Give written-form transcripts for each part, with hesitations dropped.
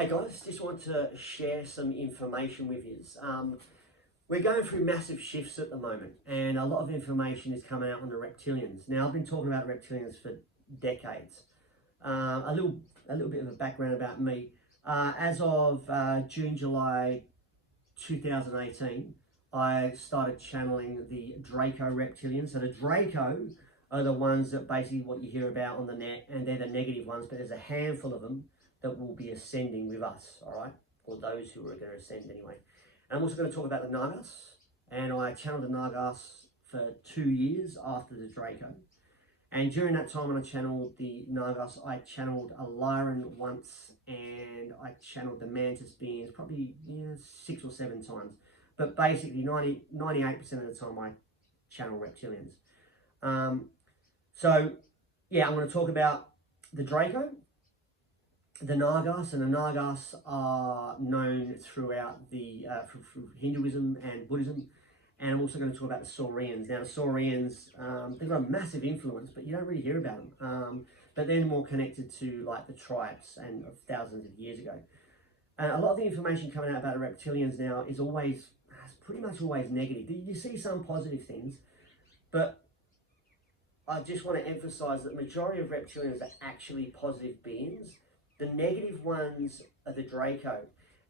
Hey guys, just want to share some information with you. We're going through massive shifts at the moment, and a lot of information is coming out on the reptilians. Now, I've been talking about reptilians for decades. A little bit of a background about me. As of June, July 2018, I started channeling the Draco reptilians. So the Draco are the ones that basically what you hear about on the net, and they're the negative ones, but there's a handful of them that will be ascending with us, all right? Or those who are going to ascend anyway. And I'm also going to talk about the Nagas, and I channeled the Nagas for 2 years after the Draco. And during that time when I channeled the Nagas, I channeled a Lyran once, and I channeled the Mantis beings probably 6 or 7 times. But basically 98% of the time I channel reptilians. So yeah, I'm going to talk about the Draco, the Nagas, and the Nagas are known throughout the through Hinduism and Buddhism, and I'm also going to talk about the Saurians. Now, the Saurians, they've got a massive influence, but you don't really hear about them. But they're more connected to like the tribes and of thousands of years ago. And a lot of the information coming out about the reptilians now is pretty much always negative. You see some positive things, but I just want to emphasize that the majority of reptilians are actually positive beings. The negative ones are the Draco.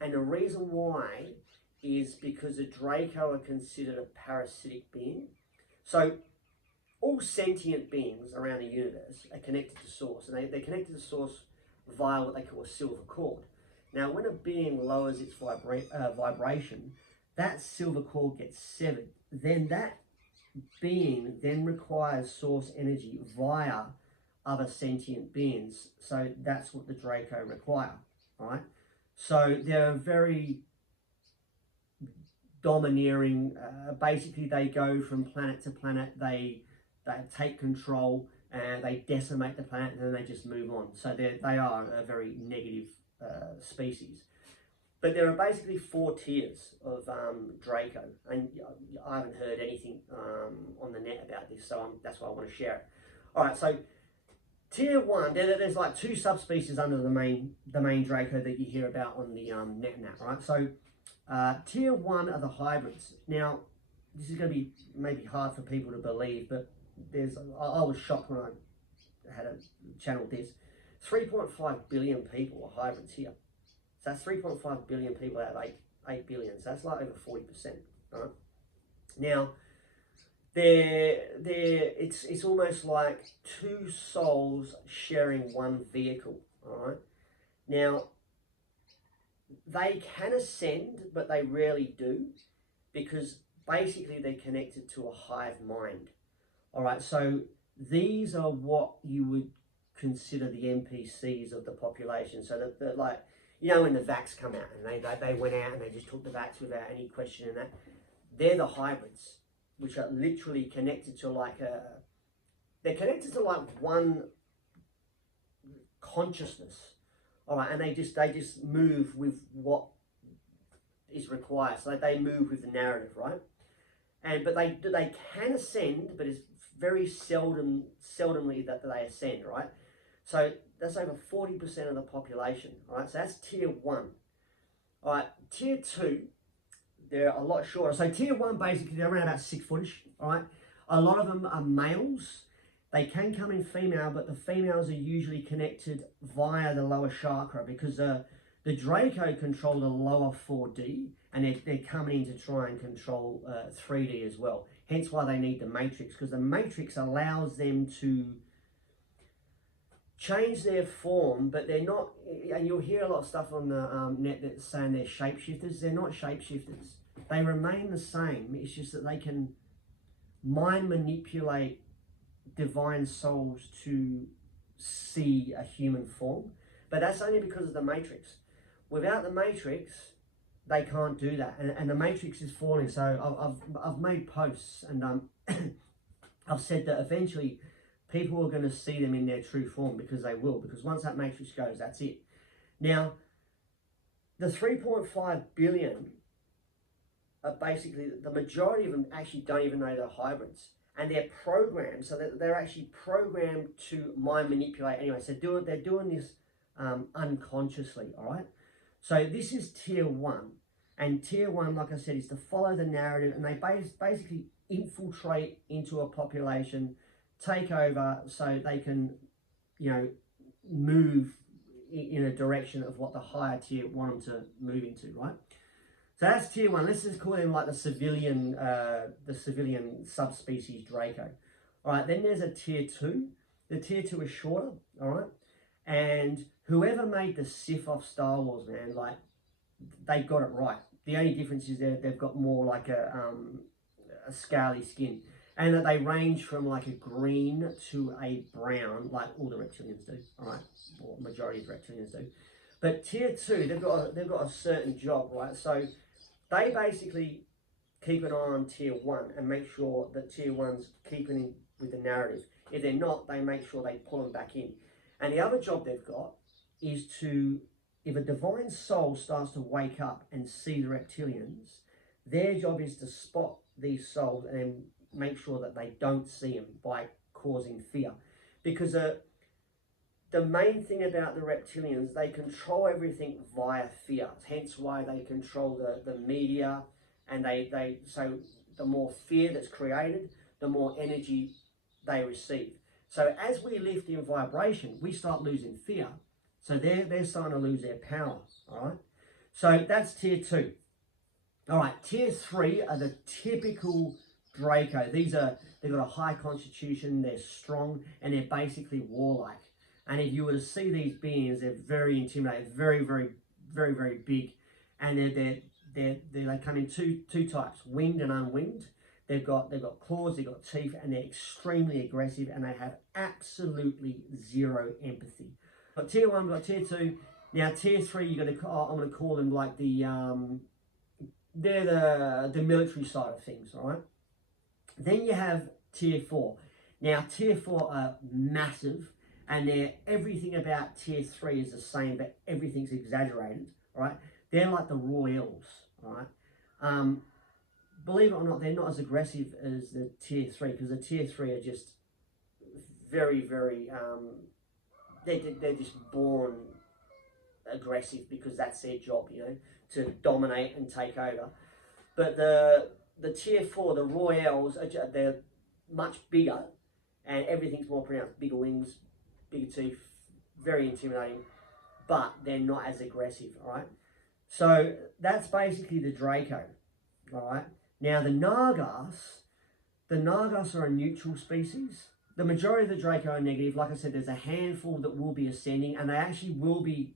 And the reason why is because the Draco are considered a parasitic being. So all sentient beings around the universe are connected to source, and they're connected to source via what they call a silver cord. Now, when a being lowers its vibration, that silver cord gets severed. Then that being then requires source energy via other sentient beings. So that's what the Draco require, right? So they're very domineering. Basically, they go from planet to planet. They take control and they decimate the planet, and then they just move on. So they are a very negative species. But there are basically 4 tiers of Draco, and I haven't heard anything on the net about this, so that's why I want to share it. All right, so Tier 1, there's like 2 subspecies under the main Draco that you hear about on the net, right? So Tier 1 are the hybrids. Now, this is going to be maybe hard for people to believe, but I was shocked when I had a channel this. 3.5 billion people are hybrids here. So that's 3.5 billion people out of 8 billion. So that's like over 40%, right? Now, it's almost like 2 souls sharing one vehicle, all right? Now, they can ascend, but they rarely do, because basically they're connected to a hive mind, all right? So these are what you would consider the NPCs of the population. So that like, you know, when the vax come out and they went out and they just took the vax without any question and that, they're the hybrids, which are literally connected to they're connected to like one consciousness, all right, and they just move with what is required. So they move with the narrative, right? But they can ascend, but it's very seldomly that they ascend, right? So that's over 40% of the population, all right? So that's Tier 1. All right, Tier 2, they're a lot shorter. So Tier 1, basically, they're around about 6 footish, all right? A lot of them are males. They can come in female, but the females are usually connected via the lower chakra, because the Draco control the lower 4D, and they're coming in to try and control 3D as well. Hence why they need the matrix, because the matrix allows them to change their form, but they're not, and you'll hear a lot of stuff on the net that's saying they're shapeshifters. They're not shapeshifters. They remain the same. It's just that they can mind manipulate divine souls to see a human form, but that's only because of the matrix. Without the matrix, they can't do that, and the matrix is falling. So I've made posts, and I've said that eventually people are going to see them in their true form, because they will, because once that matrix goes, that's it. Now, the 3.5 billion are basically, the majority of them actually don't even know they're hybrids, and they're programmed, so that they're actually programmed to mind manipulate anyway. So they're doing this unconsciously, all right? So this is tier 1. And tier 1, like I said, is to follow the narrative, and they basically infiltrate into a population, take over so they can, you know, move in a direction of what the higher tier want them to move into, right? So that's tier 1. Let's just call them like the civilian subspecies Draco. All right, then there's a tier 2. The tier 2 is shorter, all right? And whoever made the Sith of Star Wars, man, like, they got it right. The only difference is they've got more like a scaly skin. And that they range from like a green to a brown, like all the reptilians do, all right? Or majority of reptilians do. But tier 2, they've got a certain job, right? So they basically keep an eye on tier 1 and make sure that tier 1's keeping in with the narrative. If they're not, they make sure they pull them back in. And the other job they've got is to, if a divine soul starts to wake up and see the reptilians, their job is to spot these souls and then make sure that they don't see them by causing fear. Because the main thing about the reptilians, they control everything via fear. Hence why they control the media, and so the more fear that's created, the more energy they receive. So as we lift in vibration, we start losing fear. So they're starting to lose their power, all right? So that's tier 2. All right, tier 3 are the typical Draco. They've got a high constitution, they're strong, and they're basically warlike. And if you were to see these beings, they're very intimidating, very, very, very, very big. And they come in two types, winged and unwinged. They've got claws, they've got teeth, and they're extremely aggressive, and they have absolutely zero empathy. Got tier 1, we've got tier 2. Now tier 3, I'm gonna call them like they're the military side of things, all right? Then you have tier 4. Now tier 4 are massive, and everything about tier 3 is the same, but everything's exaggerated, all right? They're like the royals, all right? Believe it or not, they're not as aggressive as the tier 3, because the tier 3 are just very, very, they're just born aggressive because that's their job, you know, to dominate and take over. But the tier 4, the royals, they're much bigger, and everything's more pronounced. Bigger wings, bigger teeth, very intimidating, but they're not as aggressive, all right? So that's basically the Draco, all right? Now the Nagas are a neutral species. The majority of the Draco are negative. Like I said, there's a handful that will be ascending, and they actually will be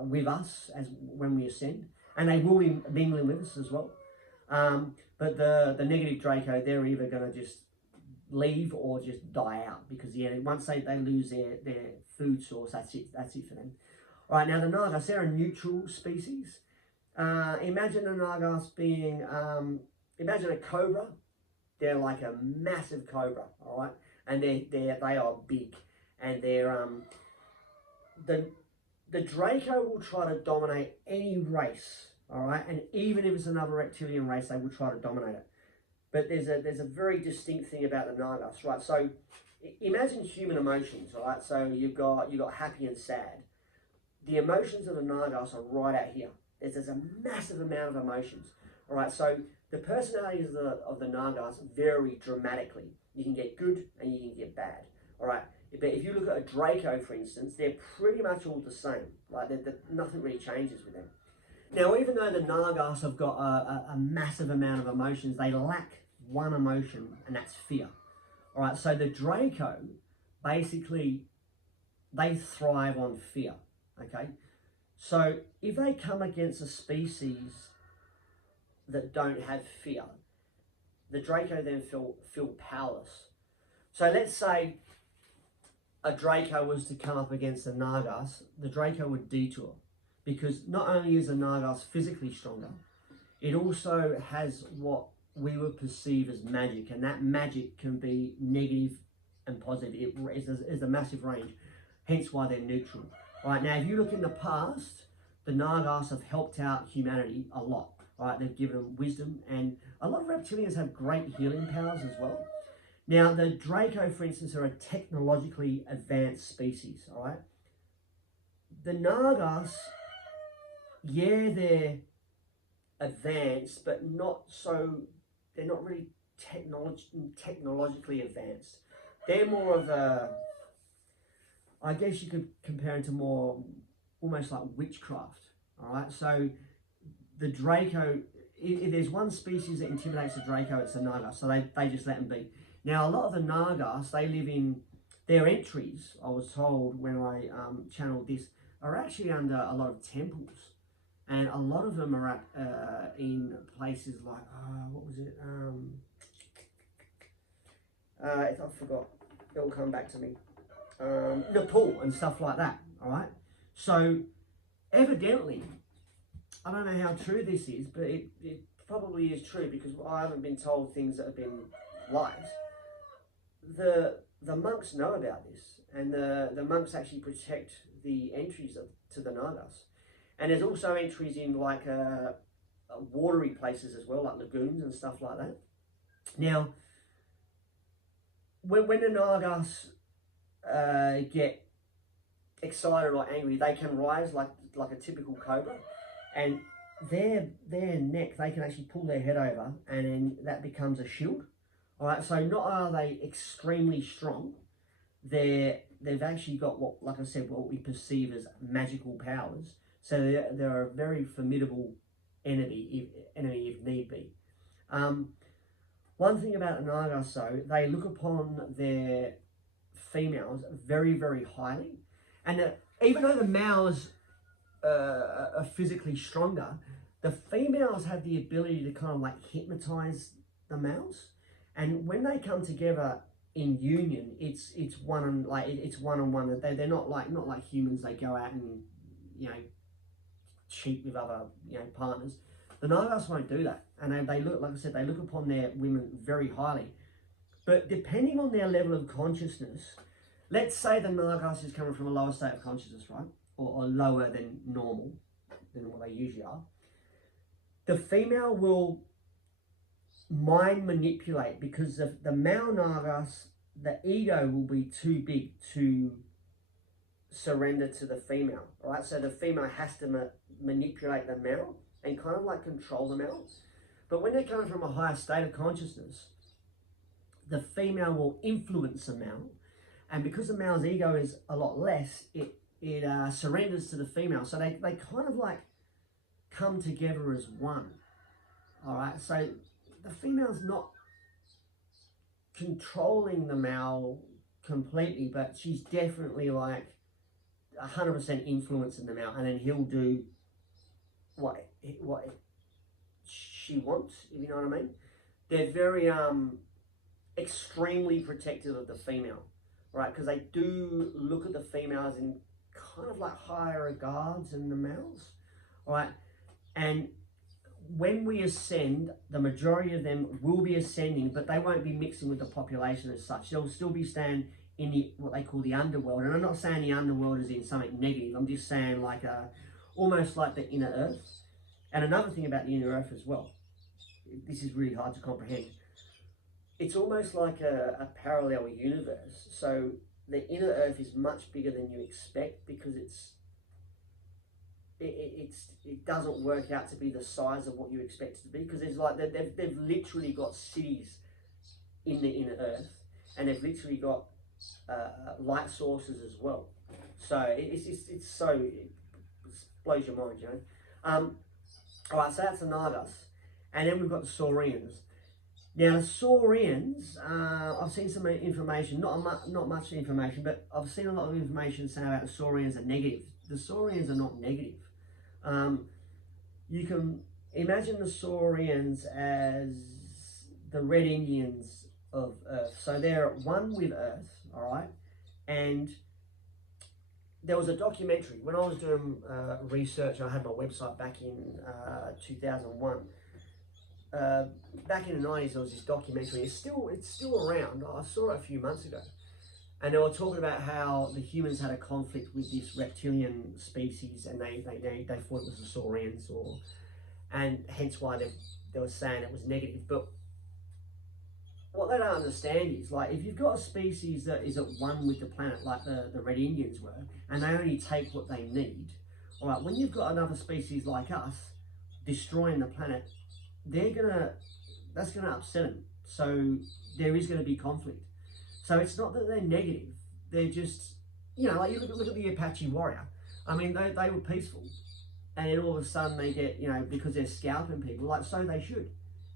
with us when we ascend, and they will be mingling with us as well. But the negative Draco, they're either going to just leave or just die out, because once they lose their food source, that's it for them. All right, now the Nagas, they're a neutral species. Imagine the Nagas being, imagine a cobra. They're like a massive cobra, all right? And they are big, and they're the Draco will try to dominate any race, all right? And even if it's another reptilian race, they will try to dominate it. But there's a very distinct thing about the Nagas, right? So imagine human emotions, all right? So you've got happy and sad. The emotions of the Nagas are right out here. There's a massive amount of emotions, all right? So the personalities of the Nagas vary dramatically. You can get good and you can get bad, all right? But if you look at a Draco, for instance, they're pretty much all the same. Like nothing really changes with them. Now, even though the Nagas have got a massive amount of emotions, they lack one emotion, and that's fear. All right, so the Draco, basically, they thrive on fear, okay? So if they come against a species that don't have fear, the Draco then feel powerless. So let's say a Draco was to come up against the Nagas, the Draco would detour, because not only is the Nagas physically stronger, it also has what we would perceive as magic, and that magic can be negative and positive. It's a massive range, hence why they're neutral. All right, now if you look in the past, the Nagas have helped out humanity a lot. All right, they've given them wisdom, and a lot of reptilians have great healing powers as well. Now, the Draco, for instance, are a technologically advanced species, all right? The Nagas yeah, they're advanced, but not so, they're not really technologically advanced. They're more of a, I guess you could compare it to more almost like witchcraft. All right, so the Draco, if there's one species that intimidates the Draco, it's the Nagas. So they just let them be. Now, a lot of the Nagas, they live in their entries, I was told when I channeled this, are actually under a lot of temples. And a lot of them are in places like, what was it? I forgot. It will come back to me. Nepal and stuff like that, all right? So, evidently, I don't know how true this is, but it probably is true because I haven't been told things that have been lies. The monks know about this, and the monks actually protect the entries to the Nagas. And there's also entries in like watery places as well, like lagoons and stuff like that. Now, when the Nagas get excited or angry, they can rise like a typical cobra, and their neck, they can actually pull their head over, and then that becomes a shield. All right, so not are they extremely strong, they've actually got what, like I said, what we perceive as magical powers. So they're a very formidable enemy if need be. One thing about the Nagas, though, they look upon their females very, very highly, and even though the males are physically stronger, the females have the ability to kind of like hypnotize the males, and when they come together in union, it's one on one. They're not like humans. They go out and cheat with other partners. The Nagas won't do that, and they look, like I said, they look upon their women very highly. But depending on their level of consciousness, let's say the Nagas is coming from a lower state of consciousness, right? Or lower than normal, than what they usually are. The female will mind manipulate because the male Nagas, the ego will be too big to surrender to the female, right? So the female has to manipulate the male and kind of like control the male. But when they're coming from a higher state of consciousness, the female will influence the male, and because the male's ego is a lot less, it surrenders to the female. So they kind of like come together as one. All right, so the female's not controlling the male completely, but she's definitely like 100% influencing the male, and then he'll do what she wants, if you know what I mean. They're very extremely protective of the female, right? Because they do look at the females in kind of like higher regards than the males, all right? And when we ascend, the majority of them will be ascending, but they won't be mixing with the population as such. They'll still be staying in the what they call the underworld. And I'm not saying the underworld is in something negative. I'm just saying like almost like the inner earth. And another thing about the inner earth as well, this is really hard to comprehend. It's almost like a parallel universe. So the inner earth is much bigger than you expect because it doesn't work out to be the size of what you expect it to be, because there's like they've literally got cities in the inner earth, and they've literally got light sources as well. So it's so it blows your mind, you know. All right, so that's the Nagas, and then we've got the Saurians. Now the Saurians, I've seen some information, not much information, but I've seen a lot of information saying about the Saurians are negative. The Saurians are not negative. You can imagine the Saurians as the Red Indians of Earth. So they're one with Earth, all right? And there was a documentary. When I was doing research, I had my website back in 2001. Back in the 90s, there was this documentary. It's still around. I saw it a few months ago. And they were talking about how the humans had a conflict with this reptilian species, and they thought it was the Saurians, and hence why they were saying it was negative. But what they don't understand is, like, if you've got a species that is at one with the planet, like the Red Indians were, and they only take what they need, All right, when you've got another species like us destroying the planet, that's gonna upset them. So there is gonna be conflict. So it's not that they're negative; they're just, like you look at the Apache warrior. I mean, they were peaceful, and then all of a sudden they get, because they're scalping people, like so they should.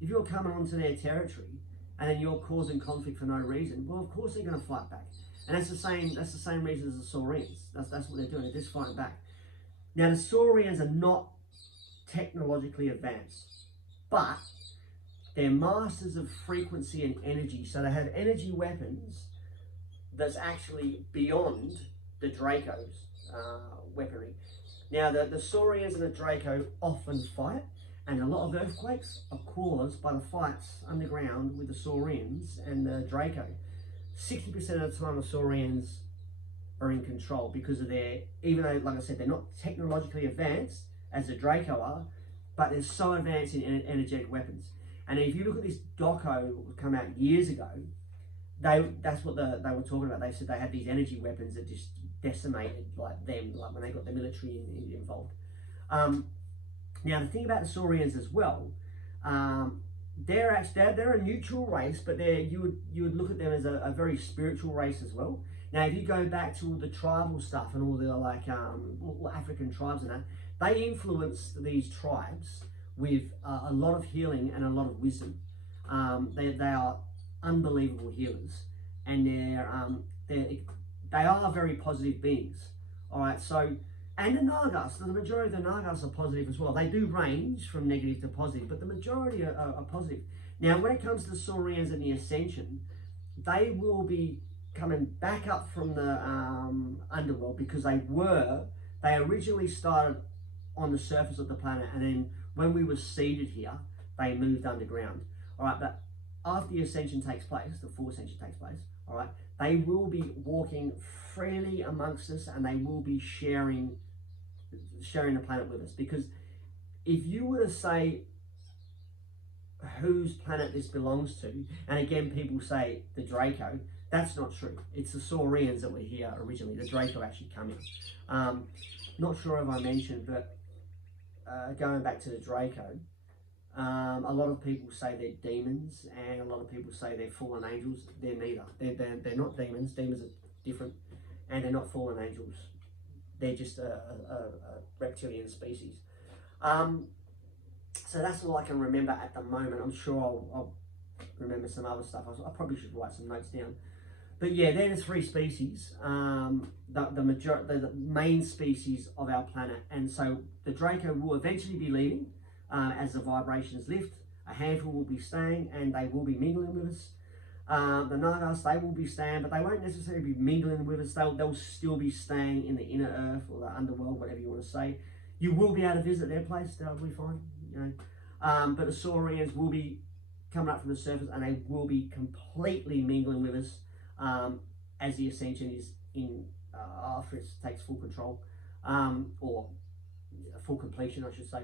If you're coming onto their territory and then you're causing conflict for no reason, well, of course they're going to fight back. And that's the same reason as the Saurians. That's what they're doing. They're just fighting back. Now the Saurians are not technologically advanced, but they're masters of frequency and energy. So they have energy weapons that's actually beyond the Draco's weaponry. Now the Saurians and the Draco often fight, and a lot of earthquakes are caused by the fights underground with the Saurians and the Draco. 60% of the time the Saurians are in control because of even though, like I said, they're not technologically advanced as the Draco are, but they're so advanced in energetic weapons. And if you look at this doco come out years ago, that's what they were talking about. They said they had these energy weapons that just decimated like when they got the military involved. Now the thing about the Saurians as well, they're a neutral race, but you would look at them as a very spiritual race as well. Now if you go back to all the tribal stuff and all the all African tribes and that, they influenced these tribes with a lot of healing and a lot of wisdom. They are unbelievable healers, and they are very positive beings. All right, so and the Nagas, the majority of the Nagas are positive as well. They do range from negative to positive, but the majority are positive. Now, when it comes to the Saurians and the Ascension, they will be coming back up from the underworld because they originally started on the surface of the planet, and then when we were seeded here, they moved underground. All right, but after the Ascension takes place, the full Ascension takes place, all right, they will be walking freely amongst us, and they will be sharing the planet with us. Because if you were to say whose planet this belongs to, and again people say the Draco, that's not true. It's the Saurians that were here originally. The Draco actually come in. Not sure if I mentioned, but going back to the Draco, a lot of people say they're demons, and a lot of people say they're fallen angels. They're neither. They're not demons. Demons are different, and they're not fallen angels. They're just a reptilian species. So that's all I can remember at the moment. I'm sure I'll remember some other stuff. I probably should write some notes down. But yeah, they're the three species, the main species of our planet. And so the Draco will eventually be leaving as the vibrations lift. A handful will be staying, and they will be mingling with us. The Nagas, they will be staying, but they won't necessarily be mingling with us. They'll still be staying in the inner earth or the underworld, whatever you want to say. You will be able to visit their place, that'll be fine, but the Saurians will be coming up from the surface, and they will be completely mingling with us as the Ascension is in after it takes full control, or full completion, I should say.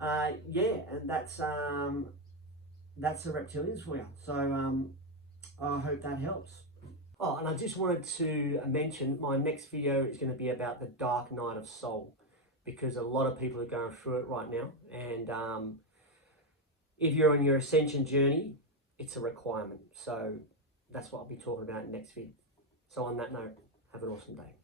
Yeah, and that's the Reptilians for you. So I hope that helps. Oh, and I just wanted to mention my next video is going to be about the Dark Night of Soul, because a lot of people are going through it right now, and if you're on your Ascension journey, it's a requirement. So that's what I'll be talking about in the next video. So on that note, have an awesome day.